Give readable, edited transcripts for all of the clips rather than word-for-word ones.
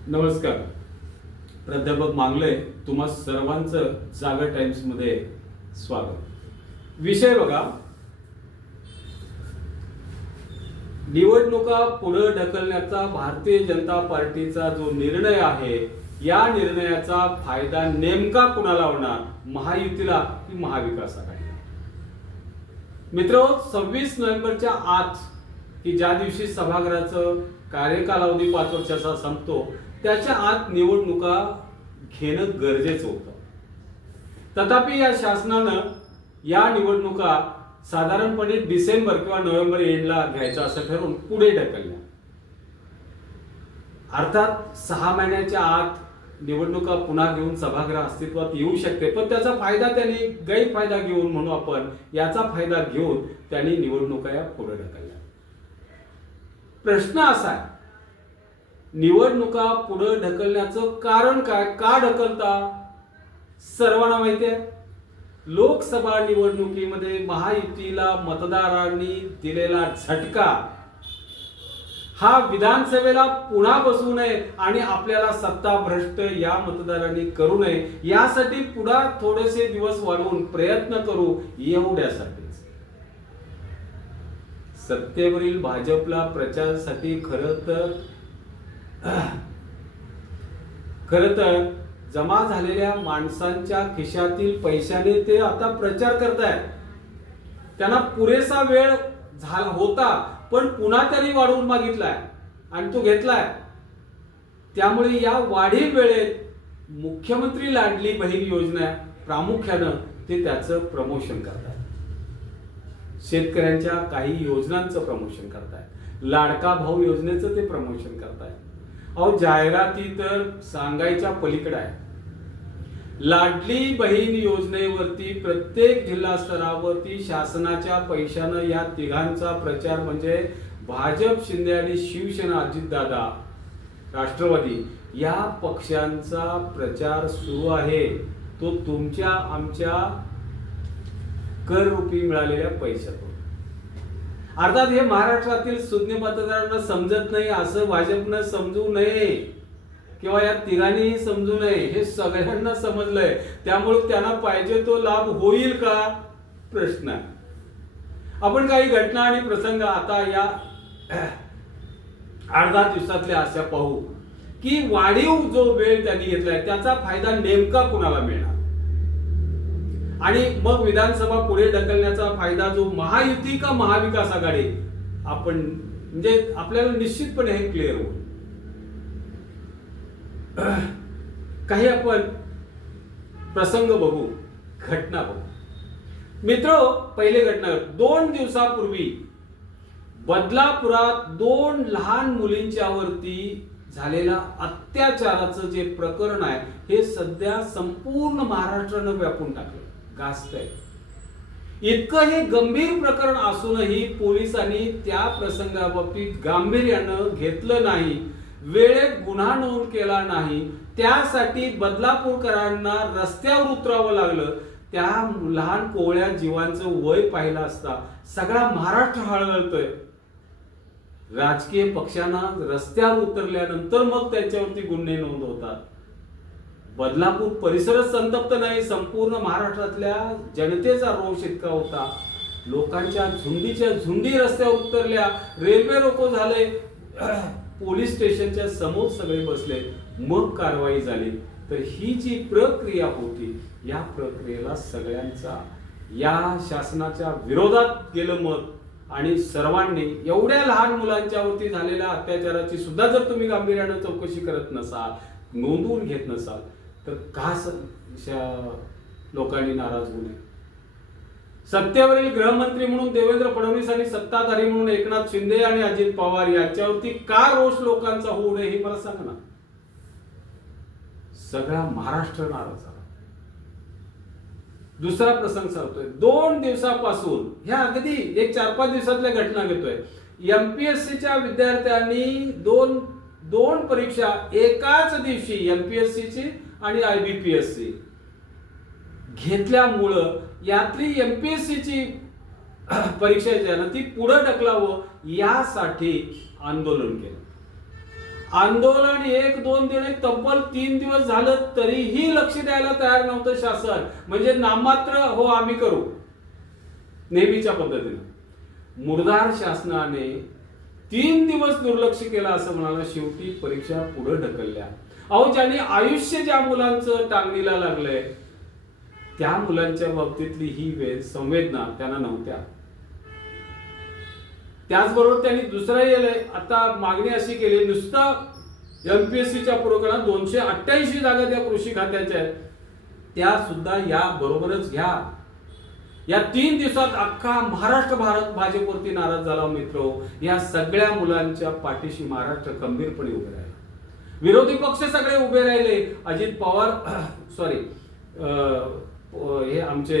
नमस्कार. प्राध्यापक मांगले तुम्हा सर्वांचं जागर टाइम्स मध्ये स्वागत. विषय बघा, निवडणुका पुढे ढकलण्याचा भारतीय जनता पार्टीचा जो निर्णय आहे, या निर्णयाचा फायदा नेमका कुणाला होणार, महायुतीला की महाविकास आघाडीला? मित्र, 26 नोव्हेंबरच्या आत की ज्या दिवशी सभागृहाचं कार्यकालावधी 5 वर्षाचा संपतो, त्याच्या आत निवडणुका घेणं गरजेचं होतं. तथापि या शासनानं या निवडणुका साधारणपणे डिसेंबर किंवा नोव्हेंबर एंडला घ्यायचं असं ठरवून पुढे ढकलल्या. अर्थात 6 महिन्याच्या आत निवडणुका पुन्हा घेऊन सभागृह अस्तित्वात येऊ शकते, पण त्याचा फायदा त्यांनी गैरफायदा घेऊन, म्हणू आपण, याचा फायदा घेऊन त्यांनी निवडणुका या पुढे ढकलल्या. प्रश्न असा आहे, निवडणुका पुढे ढकलण्याचं कारण काय, का ढकलता? सर्वांना माहिती आहे, लोकसभा निवडणुकीमध्ये महायुतीला मतदारांनी दिलेला झटका हा विधानसभेला पुन्हा बसू नये आणि आपल्याला सत्ता भ्रष्ट या मतदारांनी करू नये, यासाठी पुन्हा थोडेसे दिवस वाढवून प्रयत्न करू, एवढ्यासाठीच. सत्तेवरील भाजपला प्रचारासाठी खरं तर जमा झालेल्या माणसांच्या खिशातील पैशाने ते आता प्रचार करतायत. त्यांना पुरेसा वेळ होता, पण पुन्हा त्यांनी वाढवून मागितलाय आणि तो घेतलाय. त्यामुळे या वाढीव वेळेत मुख्यमंत्री लाडली बहीण योजना प्रामुख्यानं ते त्याचं प्रमोशन करतायत. शेतकऱ्यांच्या काही योजनांचं प्रमोशन करतायत. लाडका भाऊ योजनेचं ते प्रमोशन करतायत. अहो, जाहिराती तर सांगायच्या पलीकडे आहे. लाडली बहीण योजनेवरती प्रत्येक जिल्हा स्तरावरती शासनाच्या पैशानं या तिघांचा प्रचार, म्हणजे भाजप, शिंदे आणि शिवसेना, अजितदादा, राष्ट्रवादी या पक्षांचा प्रचार सुरू आहे. तो तुमच्या आमच्या कर रूपी मिळालेल्या पैशातून. अर्थात हे महाराष्ट्रातील सुज्ञ मतदारांना समजत नाही, असं भाजपनं समजू नये किंवा या तिघांनीही समजू नये. हे सगळ्यांना समजलंय. त्यामुळे त्यांना पाहिजे तो लाभ होईल का, प्रश्न आहे. आपण काही घटना आणि प्रसंग आता या 8-10 दिवसातल्या अशा पाहू की वाढीव जो वेळ त्यांनी घेतलाय त्याचा फायदा नेमका कुणाला मिळणार, आणि मग विधानसभा पुढे ढकलण्याचा फायदा जो महायुती का महाविकास आघाडी, आपण म्हणजे आपल्याला निश्चितपणे हे क्लिअर होईल. काही आपण प्रसंग बघू, घटना बघू. मित्र, पहिले घटना, 2 दिवसापूर्वी बदलापुरात 2 लहान मुलींच्यावरती झालेला अत्याचाराचं जे प्रकरण आहे, हे सध्या संपूर्ण महाराष्ट्रानं व्यापून टाकलं, गाजतंय. इतकं हे गंभीर प्रकरण असूनही पोलिसांनी त्या प्रसंगाबाबतीत गांभीर्यानं घेतलं नाही, वेळेत गुन्हा नोंद केला नाही. त्यासाठी बदलापूरकरांना रस्त्यावर उतरावं लागलं. त्या लहान कोवळ्या जीवांचं वय पाहिलं असता सगळा महाराष्ट्र हळहळतोय. राजकीय पक्षांना रस्त्यावर उतरल्यानंतर मग त्यांच्यावरती गुन्हे नोंद होतात. बदलापूर परिसरच संतप्त नाही, संपूर्ण महाराष्ट्रातल्या जनतेचा रोष इतका होता. लोकांच्या झुंडीच्या झुंडी रस्त्यावर उतरल्या, रेल्वे रोको झाले, पोलीस स्टेशनच्या समोर सगळे बसले, मग कारवाई झाली. तर ही जी प्रक्रिया होती, या प्रक्रियेला सगळ्यांचा या शासनाच्या विरोधात गेलं मत, आणि सर्वांनी एवढ्या लहान मुलांच्यावरती झालेल्या अत्याचाराची सुद्धा जर तुम्ही गांभीर्यानं चौकशी करत नसाल, नोंदवून घेत नसाल, तर का लोकांनी नाराज होऊ नये? सत्तेवरील गृहमंत्री म्हणून देवेंद्र फडणवीस आणि सत्ताधारी म्हणून एकनाथ शिंदे आणि अजित पवार यांच्यावरती का रोष लोकांचा होऊ नये, हे मला सांगा ना. सगळा महाराष्ट्र नाराज झाला. दुसरा प्रसंग सांगतोय, 2 दिवसापासून, ह्या अगदी एक 4-5 दिवसातल्या घटना घेतोय. एमपीएससीच्या विद्यार्थ्यांनी दोन परीक्षा एकाच दिवशी, एमपीएससीची आणि आयबीपीएससी घेतल्यामुळं यातली एमपीएससीची परीक्षा जी आहे ना, ती पुढे ढकलावं यासाठी आंदोलन केलं. आंदोलन 1-2 दिने, तब्बल 3 दिवस झालं तरीही लक्ष द्यायला तयार नव्हतं शासन. म्हणजे नाममात्र हो आम्ही करू नेहमीच्या पद्धतीनं. मुरदार शासनाने 3 दिवस दुर्लक्ष केलं असं म्हणाला. शेवटी परीक्षा पुढे ढकलल्या. अहो, ज्यांनी आयुष्य ज्या मुलांचं टांगणीला लागलंय त्या मुलांच्या बाबतीतली ही संवेदना त्यांना नव्हत्या. त्याचबरोबर त्यांनी दुसरंही आता मागणी अशी केली, नुसतं एमपीएससीच्या पूर्वकाळात 288 जागा त्या कृषी खात्याच्या आहेत, त्या सुद्धा या बरोबरच घ्या. या 3 दिवसात अख्खा महाराष्ट्र भाजपवरती नाराज झाला. मित्र, या सगळ्या मुलांच्या पाठीशी महाराष्ट्र खंबीरपणे उभे राहिला. विरोधी पक्ष सगळे उभे राहिले. अजित पवार हे आमचे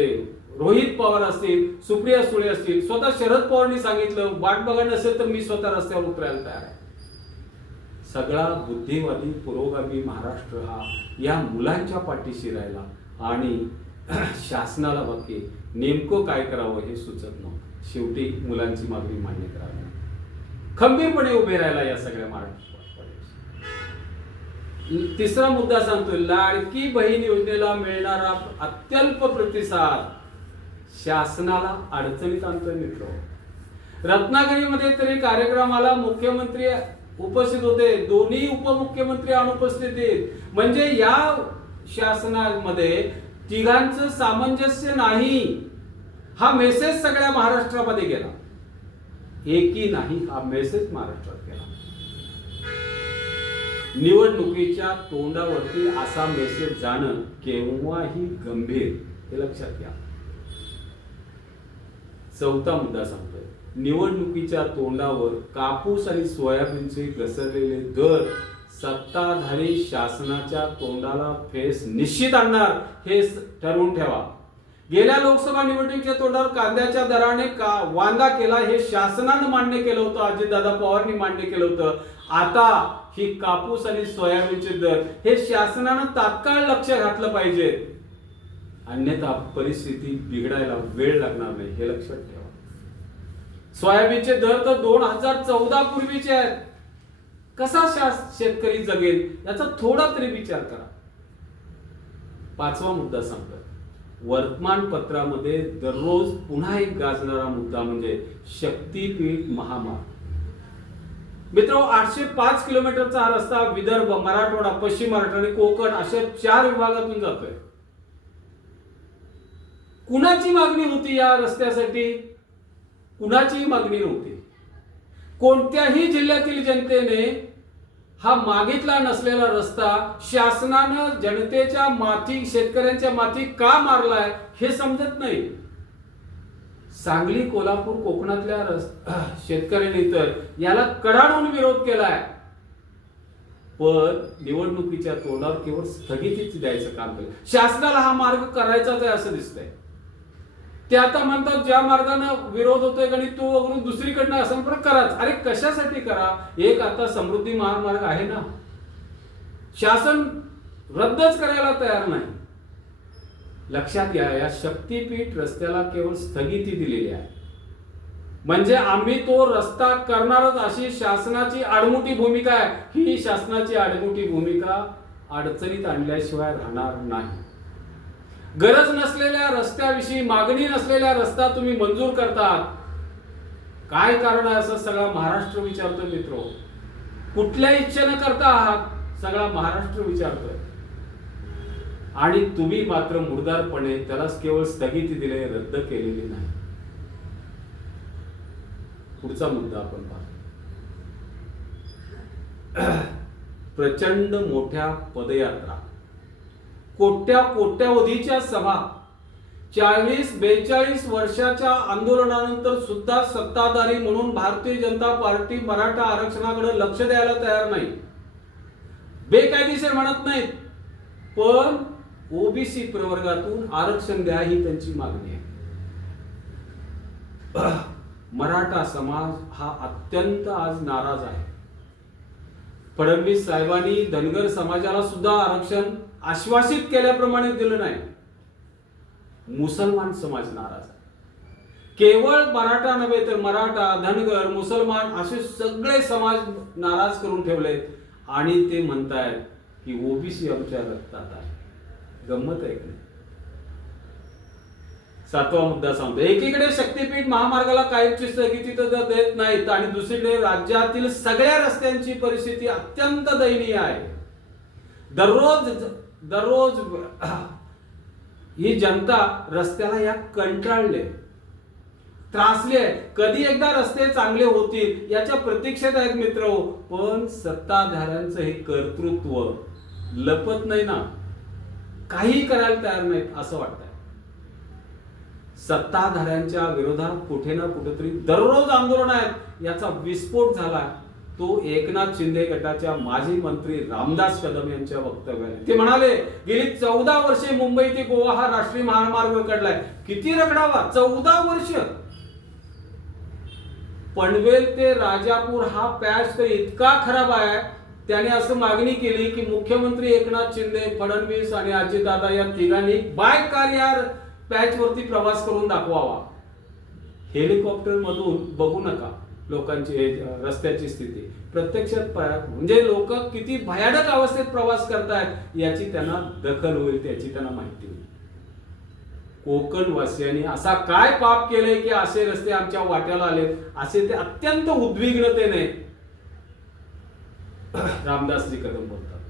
रोहित पवार असतील, सुप्रिया सुळे असतील, स्वतः शरद पवारांनी सांगितलं वाट बघा नसेल तर मी स्वतः रस्त्यावर उतरायला तयार आहे. सगळा बुद्धिवादी पुरोगामी महाराष्ट्र हा या मुलांच्या पाठीशी राहिला आणि शासनाला बाकी नेमकं काय करावं हे सुचत नव्हतं. शेवटी मुलांची मागणी मान्य करावी, खंबीरपणे उभे राहिला या सगळ्या महाराष्ट्र. तिसरा मुद्दा सांगतोय, लाडकी बहीण योजनेला मिळणारा अत्यल्प प्रतिसाद शासनाला अडचणीत आणतोय. मित्र, रत्नागिरीमध्ये तरी कार्यक्रमाला मुख्यमंत्री उपस्थित होते, दोन्ही उपमुख्यमंत्री अनुपस्थित आहेत. म्हणजे या शासनामध्ये तिघांचं सामंजस्य नाही हा मेसेज सगळ्या महाराष्ट्रामध्ये गेला. एकही नाही हा मेसेज महाराष्ट्रात गेला. निवडणुकीच्या तोंडावरती असा मेसेज जाणं केव्हाही गंभीर, हे लक्षात घ्या. चौथा मुद्दा सांगतोय, निवडणुकीच्या तोंडावर कापूस आणि सोयाबीनचे घसरलेले दर सत्ताधारी शासनाच्या तोंडाला फेस निश्चित आणणार हे ठरवून ठेवा. गेल्या लोकसभा निवडणुकीच्या तोंडावर कांद्याच्या दराने वांदा केला हे शासनानं मान्य केलं होतं, अजितदादा पवारांनी मान्य केलं होतं. आता ही कापूस आणि सोयाबीनचे दर हे शासनानं तात्काळ लक्ष घातलं पाहिजे, अन्यथा परिस्थिती बिघडायला वेळ लागणार नाही, हे लक्षात ठेवा. सोयाबीनचे दर तर 2014 पूर्वीचे आहेत. कसा शेतकरी जगेल याचा थोडा तरी विचार करा. पाचवा मुद्दा सांगतो, वर्तमानपत्रामध्ये दररोज पुन्हा एक गाजणारा मुद्दा म्हणजे शक्तीपीठ महामार्ग. मित्र, 805 किलोमीटरचा हा रस्ता विदर्भ, मराठवाडा, पश्चिम महाराष्ट्र आणि कोकण अशा 4 विभागातून जातोय. कुणाची मागणी होती या रस्त्यासाठी? कुणाचीही मागणी नव्हती. कोणत्याही जिल्ह्यातील जनतेने हा मागितला नसलेला रस्ता शासनानं जनतेच्या माथी, शेतकऱ्यांच्या माथी का मारलाय हे समजत नाही. सांगली, कोल्हापूर, कोकणातल्या शेतकऱ्यांनी तर याला कडाडून विरोध केलाय, पण निवडणुकीच्या तोंडावर केवळ स्थगितीच द्यायचं काम केलं. शासनाला हा मार्ग करायचाच आहे असं दिसतंय. ते आता म्हणतात ज्या मार्गाने विरोध होतोय आणि तो वगैरे दुसरीकडनं असं पण कराच. अरे कशासाठी करा? एक आता समृद्धी महामार्ग आहे ना, शासन रद्दच करायला तयार नाही. लक्षात घ्या, या शक्तीपीठ रस्त्याला केवळ स्थगिती दिलेली आहे. म्हणजे आम्ही तो रस्ता करणारच अशी शासनाची आडमुठी भूमिका आहे. ही शासनाची आडमुठी भूमिका अडचणीत आणल्याशिवाय राहणार नाही. गरज नसलेल्या रस्त्याविषयी, मागणी नसलेल्या रस्ता तुम्ही मंजूर करतात, काय कारण आहे असं सगळा महाराष्ट्र विचारतोय. मित्रो, कुठल्या इच्छेनं करता आहात सगळा महाराष्ट्र विचारतोय. आणि तुम्ही मात्र मुरदारपणे त्यालाच केवळ स्थगिती दिले, रद्द केलेली नाही. पुढचा मुद्दा आपण पाहू. प्रचंड मोठ्या पदयात्रा, कोट्यावधीच्या सभा, 40-42 वर्षाच्या आंदोलनानंतर सुद्धा सत्ताधारी म्हणून भारतीय जनता पार्टी मराठा आरक्षणाकडे लक्ष द्यायला तयार नाही. बेकायदेशीर म्हणत नाहीत, पण ओबीसी प्रवर्गातून आरक्षण द्या ही त्यांची मागणी आहे. मराठा समाज हा अत्यंत आज नाराज आहे. फडणवीस साहेबांनी धनगर समाजाला सुद्धा आरक्षण आश्वासित केल्याप्रमाणे दिलं नाही. मुसलमान समाज नाराज आहे. केवळ मराठा नव्हे तर मराठा, धनगर, मुसलमान असे सगळे समाज नाराज करून ठेवलेत. आणि ते म्हणतायत की ओबीसी आमच्या रक्तात आहे. गंमत आहे की नाही? 7वा मुद्दा सांगतो, एकीकडे शक्तीपीठ महामार्गाला कायमची स्थगिती तर देत नाहीत आणि दुसरीकडे राज्यातील सगळ्या रस्त्यांची परिस्थिती अत्यंत दयनीय आहे. दररोज ही जनता रस्त्याला या कंटाळले, त्रासले आहे. कधी एकदा रस्ते चांगले होतील याच्या प्रतीक्षेत आहेत मित्र. पण सत्ताधाऱ्यांचं हे कर्तृत्व लपत नाही ना, काही करायला तयार नाहीत असं वाटतंय. सत्ताधाऱ्यांच्या विरोधात कुठे ना कुठेतरी दररोज आंदोलन आहेत. याचा विस्फोट झाला तो एकनाथ शिंदे गटाच्या माजी मंत्री रामदास कदम यांच्या वक्तव्याने. ते म्हणाले, गेली 14 वर्षे मुंबई ते गोवा हा राष्ट्रीय महामार्ग रखडलाय. किती रखडावा? 14 वर्ष. पनवेल ते राजापूर हा पॅच तर इतका खराब आहे, त्याने असं मागणी केली की मुख्यमंत्री एकनाथ शिंदे, फडणवीस आणि अजितदादा या तिघांनी बाय कार या पॅच वरती प्रवास करून दाखवावा. हेलिकॉप्टर मधून बघू नका लोकांची रस्त्याची स्थिती. प्रत्यक्षात म्हणजे लोक किती भयानक अवस्थेत प्रवास करतायत याची त्यांना दखल होईल, त्याची त्यांना माहिती होईल. कोकणवासियांनी असा काय पाप केलंय की असे रस्ते आमच्या वाट्याला आले, असे ते अत्यंत उद्विग्नतेने रामदासजी कदम बोलतात.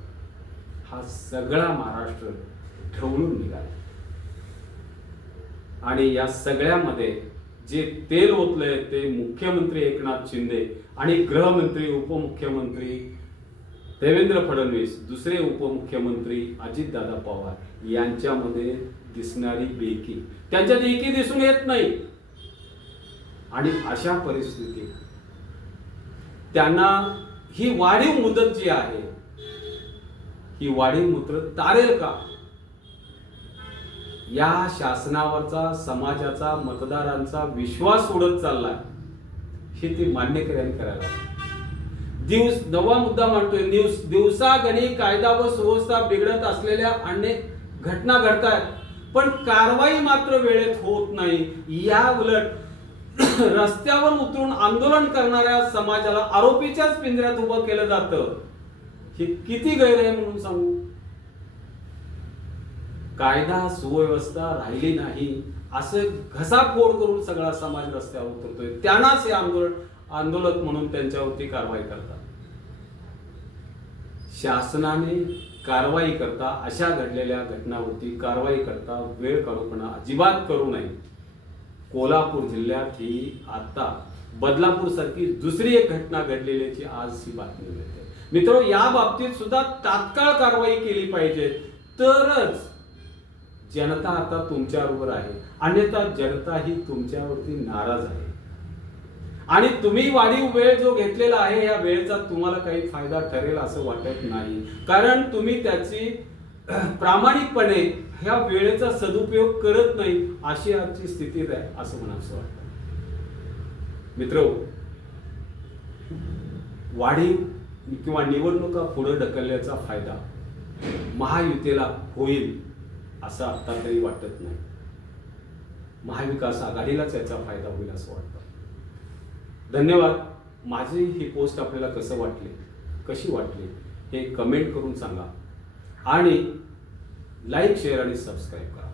हा सगळा महाराष्ट्र ढवळून निघाला आणि या सगळ्यामध्ये जे तेल ओतलंय ते मुख्यमंत्री एकनाथ शिंदे आणि गृहमंत्री उपमुख्यमंत्री देवेंद्र फडणवीस, दुसरे उपमुख्यमंत्री अजितदादा पवार यांच्यामध्ये दिसणारी बेकी, त्यांच्यात एकी दिसून येत नाही. आणि अशा परिस्थितीत त्यांना ही वाढीव मुदत जी आहे, ही वाढीव मुदत तारेल का? या शासनावरचा समाजाचा, मतदारांचा विश्वास उडत चाललाय, हे ते मान्य करायला. नवा मुद्दा मांडतोय, दिवसागणी कायदा व सुव्यवस्था बिघडत असलेल्या अनेक घटना घडतात, पण कारवाई मात्र वेळेत होत नाही. या उलट रस्त्यावर उतरून आंदोलन करणाऱ्या समाजाला आरोपीच्याच पिंजऱ्यात उभं केलं जातं. हे किती गैर आहे म्हणून सांगू. कायदा सुव्यवस्था राहिली नाही असं घसाफोड करून सगळा समाज रस्त्यावर उतरतोय. त्यांनाच हे आंदोलक म्हणून त्यांच्यावरती कारवाई करतात. शासनाने कारवाई करता, अशा घडलेल्या घटनांवरती कारवाई करता वेळ काढूपणा अजिबात करू नये. कोल्हापूर जिल्ह्यात ही आता बदलापूर सारखी दुसरी एक घटना घडलेल्याची आज ही बातमी मिळते. मित्र, या बाबतीत सुद्धा तात्काळ कारवाई केली पाहिजे, तरच जनता आता तुमच्याबरोबर आहे. अन्यथा जनता ही तुमच्यावरती नाराज आहे आणि तुम्ही वाढीव वेळ जो घेतलेला आहे या वेळेचा तुम्हाला काही फायदा ठरेल असं वाटत नाही. कारण तुम्ही त्याची प्रामाणिकपणे ह्या वेळेचा सदुपयोग करत नाही, अशी आजची स्थिती आहे असं मला असं वाटतं. मित्र, वाढीव किंवा निवडणुका पुढे ढकलल्याचा फायदा महायुतीला होईल असं आता तरी वाटत नाही. महाविकास आघाडीलाच याचा फायदा होईल असं वाटतं. धन्यवाद. माझी ही पोस्ट आपल्याला कशी वाटली हे कमेंट करून सांगा आणि लाईक, शेअर आणि सबस्क्राईब करा.